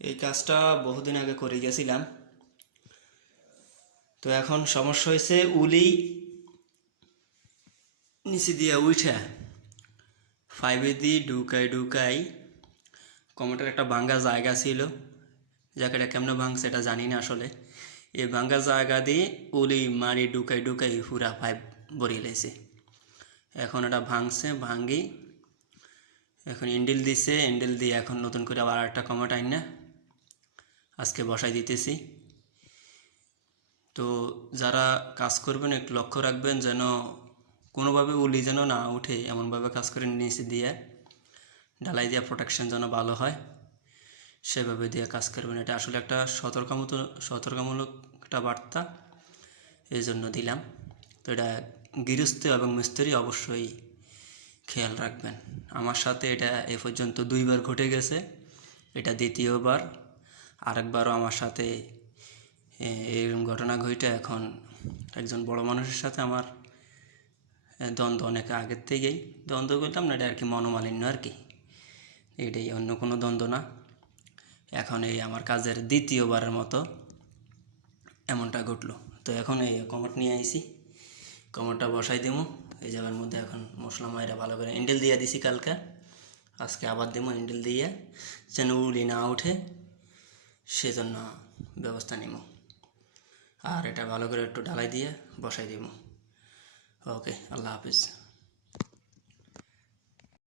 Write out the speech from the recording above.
এই কাজটা বহুদিন আগে করে গেছিলাম। তো এখন সমস্যা হয়েছে, উলি নিচে দিয়ে উঠে ফাইভে দিয়ে ঢুকাই কমেন্টের একটা ভাঙ্গা জায়গা ছিল, জায়গাটা কেমন ভাঙছে এটা জানি না আসলে। এই ভাঙ্গা জায়গা দিয়ে উলি মারি ঢুকাই পুরা পাইপ ভরিয়ে লেছে। এখন এটা ভাঙছে, ভাঙ্গি এখন ইন্ডিল দিছে, ইন্ডিল দিয়ে এখন নতুন করে আবার একটা কমেন্ট আইন না আজকে বসাই দিতেছি। তো যারা কাজ করবেন একটু লক্ষ্য রাখবেন যেন কোনোভাবে উলি যেন না উঠে, এমনভাবে কাজ করে নিচে দিয়ে ঢালাই দিয়ে প্রোটেকশন যেন ভালো হয়, সেভাবে দিয়ে কাজ করবেন। এটা আসলে একটা সতর্কমূলক একটা বার্তা, এই জন্য দিলাম। তো এটা গৃহস্থ এবং মিস্ত্রি অবশ্যই খেয়াল রাখবেন। আমার সাথে এটা এ পর্যন্ত 2বার ঘটে গেছে, এটা দ্বিতীয়বার। আরেকবারও আমার সাথে এরকম ঘটনা ঘটে। এখন একজন বড় মানুষের সাথে আমার দ্বন্দ্ব অনেক আগের থেকেই। দ্বন্দ্ব করতাম না, এটা আর কি মনোমালিন্য আর কি, এটাই, অন্য কোনো দ্বন্দ্ব না। এখন এই আমার কাজের দ্বিতীয়বারের মতো এমনটা ঘটলো। তো এখন এই কমট নিয়ে আইছি, কমটটা বসাই দিব এই জায়গার মধ্যে। এখন মশলা মাইরা ভালো করে হ্যান্ডেল দিয়ে দিছি কালকে, আজকে আবার দিব হ্যান্ডেল দিয়ে, যেন উলি না উঠে সেজন্য ব্যবস্থা নিব। আর এটা ভালো করে একটু ঢালাই দিয়ে বসাই দিব। ওকে, আল্লাহ হাফিজ।